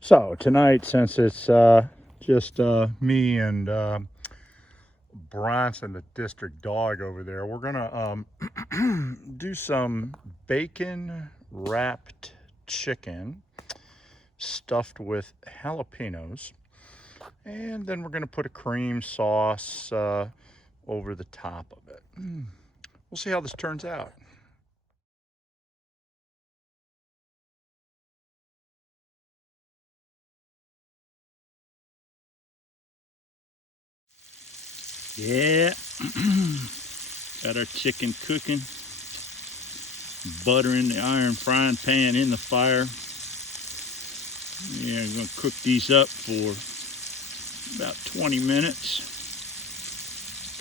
So tonight, since it's just me and Bronson, the district dog over there, we're gonna do some bacon wrapped chicken stuffed with jalapenos, and then we're gonna put a cream sauce over the top of it. We'll see how this turns out. Yeah, got our chicken cooking, butter in the iron frying pan in the fire. Yeah, I'm gonna cook these up for about 20 minutes,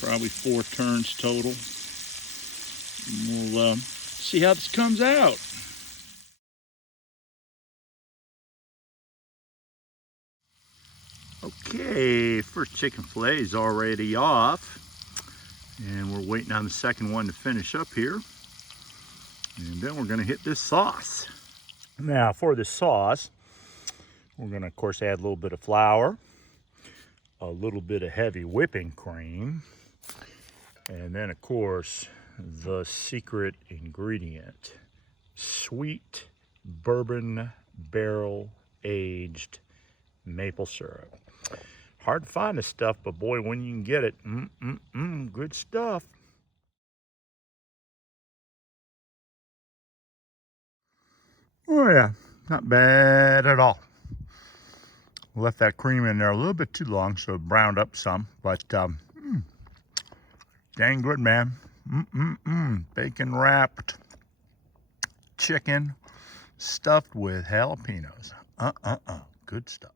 probably 4 turns total. And we'll see how this comes out. Okay, first chicken fillet is already off, and we're waiting on the second one to finish up here. And then we're gonna hit this sauce. Now for the sauce, we're gonna of course add a little bit of flour, a little bit of heavy whipping cream, and then of course the secret ingredient, sweet bourbon barrel aged maple syrup. Hard to find this stuff, but boy, when you can get it, good stuff. Oh yeah, not bad at all. Left that cream in there a little bit too long, so it browned up some, but dang good, man. Bacon wrapped chicken stuffed with jalapenos. Good stuff.